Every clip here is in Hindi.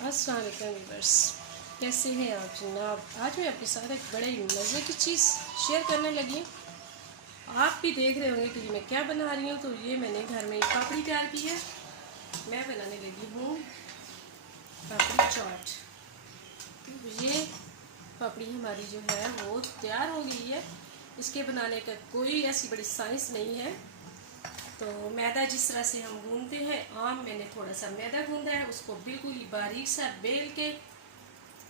अस्सलाम वालेकुम व्यूअर्स, कैसे हैं आप जनाब। आज मैं आपके साथ एक बड़े मज़े की चीज़ शेयर करने लगी हूँ। आप भी देख रहे होंगे कि मैं क्या बना रही हूँ। तो ये मैंने घर में पापड़ी तैयार की है। मैं बनाने लगी हूँ पापड़ी चाट। तो ये पापड़ी हमारी जो है वो तैयार हो गई है। इसके बनाने का कोई ऐसी बड़ी साइंस नहीं है। तो मैदा जिस तरह से हम गूंदते हैं, मैंने थोड़ा सा मैदा गूंदा है, उसको बिल्कुल ही बारीक सा बेल के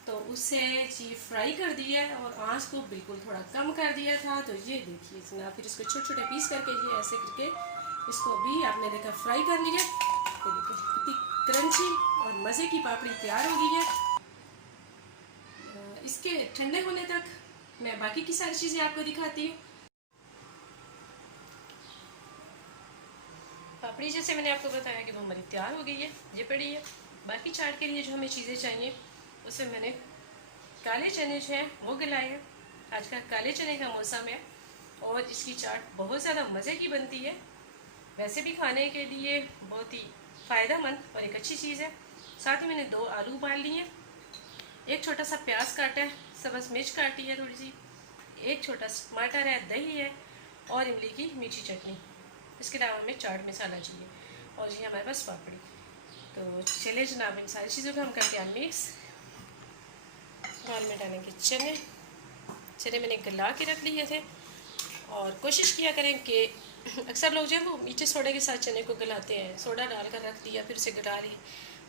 तो उससे जी फ्राई कर दिया है और आंच को बिल्कुल थोड़ा कम कर दिया था। तो ये देखिए जनाब, फिर इसको छोटे छोटे पीस करके ये ऐसे करके इसको भी आपने देखा फ्राई कर लिया। ये देखिए कितनी क्रंची और मज़े की पापड़ी तैयार हो गई है। इसके ठंडे होने तक मैं बाकी की सारी चीज़ें आपको दिखाती हूँ। पापड़ी जैसे मैंने आपको बताया कि वो हमारी तैयार हो गई है, ये पड़ी है। बाकी चाट के लिए जो हमें चीज़ें चाहिए, उससे मैंने काले चने जो हैं वो गलाए हैं। आजकल काले चने का मौसम है और इसकी चाट बहुत ज़्यादा मज़े की बनती है। वैसे भी खाने के लिए बहुत ही फ़ायदेमंद और एक अच्छी चीज़ है। साथ ही मैंने 2 आलू उबाल लिए, एक छोटा सा प्याज काटा है, सब्ज़ मिर्च काटी है थोड़ी सी, एक छोटा सा टमाटर है, दही है और इमली की मीठी चटनी। इसके अलावा हमें चाट मसाला चाहिए और ये हमारे पास पापड़ी। तो चले जनाब, इन सारी चीज़ों को हम करते हैं मिक्स। दाल में डालेंगे चने। चने मैंने गला के रख लिए थे और कोशिश किया करें कि अक्सर लोग जो है वो मीठे सोडे के साथ चने को गलाते हैं, सोडा डालकर रख दिया फिर उसे गला ली।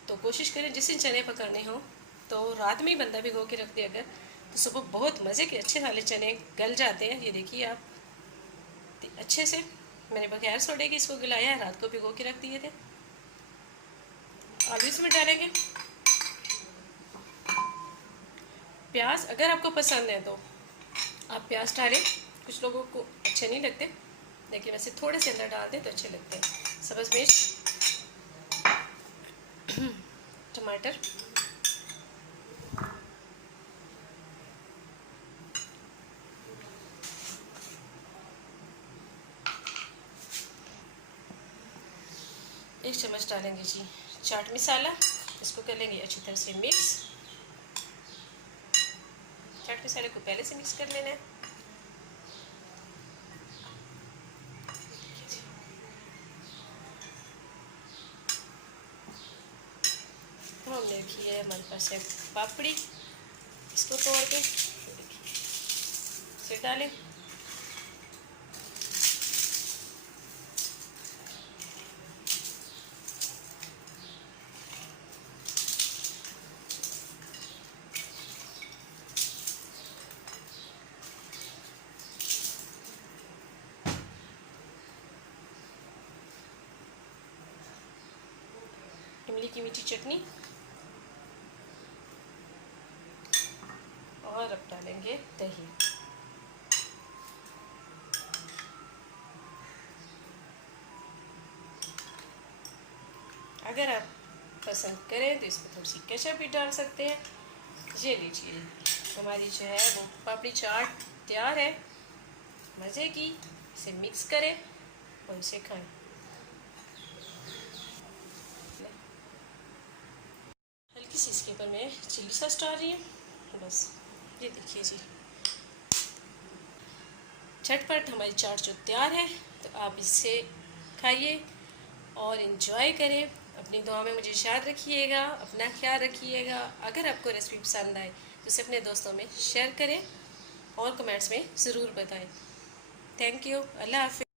तो कोशिश करें जिस दिन चने पकड़ने हो तो रात में ही बंदा भिगो के रख दे अगर, तो सुबह बहुत मज़े के अच्छे वाले चने गल जाते हैं। ये देखिए आप अच्छे से मैंने बगैर सोडे के इसको गलाया है, रात को भिगो के रख दिए थे। आलू इसमें डालेंगे। प्याज अगर आपको पसंद है तो आप प्याज डालें, कुछ लोगों को अच्छे नहीं लगते, लेकिन वैसे थोड़े से अंदर डाल दें तो अच्छे लगते हैं। सब्ज़ मिर्च, टमाटर, एक चम्मच डालेंगे जी चाट मसाला। इसको कर लेंगे अच्छी तरह से मिक्स। चाट मसाले को पहले से मिक्स कर लेना है। हमने रखी है हमारे पास है पापड़ी, इसको तोड़ के इसे डालें। इमली की मीठी चटनी और अब डालेंगे दही। अगर आप पसंद करें तो इसमें थोड़ी सी केचप भी डाल सकते हैं। ये लीजिए हमारी जो है वो पापड़ी चाट तैयार है, मज़े की। इसे मिक्स करें और इसे खाएं। हल्की सी इसके ऊपर मैं चिली सॉस डाल रही हूँ, बस। ये देखिए जी, झटपट हमारी चाट जो तैयार है। तो आप इससे खाइए और इन्जॉय करें। अपनी दुआ में मुझे याद रखिएगा, अपना ख्याल रखिएगा। अगर आपको रेसिपी पसंद आए तो इसे अपने दोस्तों में शेयर करें और कमेंट्स में ज़रूर बताएं। Thank you. अल्लाह हाफ़िज़।